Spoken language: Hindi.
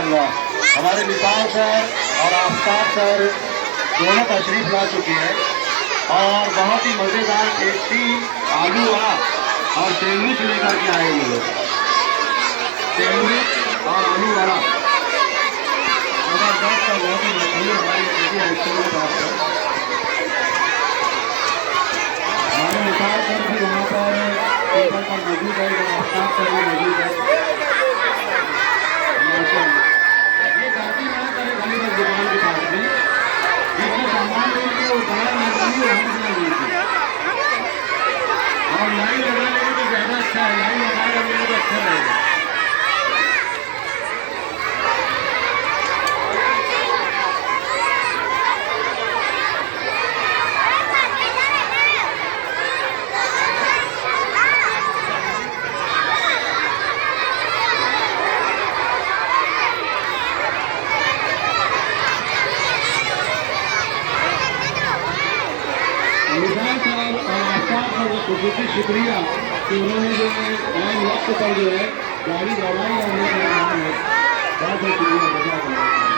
इंशाअल्लाह। हमारे विशाल सर और आफ्ताब सर दोनों तशरीफ ला चुके हैं और बहुत ही मज़ेदार टेस्टी आलू वड़ा और सैंडविच लेकर के आए ये लोग। सैंडविच और आलू वड़ा जबरदस्त का बहुत ही मशहूर हमारी रेस्टोरेंट है। हमारे विशाल सर भी वहाँ पर टेबल पर मौजूद है, आफ्ताब सर भी मौजूद है। ये गलती ना करे गली में दुकान के पास भी जिसको सामान लेके वो बाहर लगानी है, हम ना लेके और लाइन लगा लेंगे तो ज़्यादा अच्छा है। लाइन लगा लेंगे तो अच्छा रहेगा। निज़ाम साहब और आफ्ताब साहब को बहुत शुक्रिया कि उन्होंने जो है टाइम वक्त पर जो है गाड़ी दौड़ाई और उन्होंने बहुत बहुत शुक्रिया।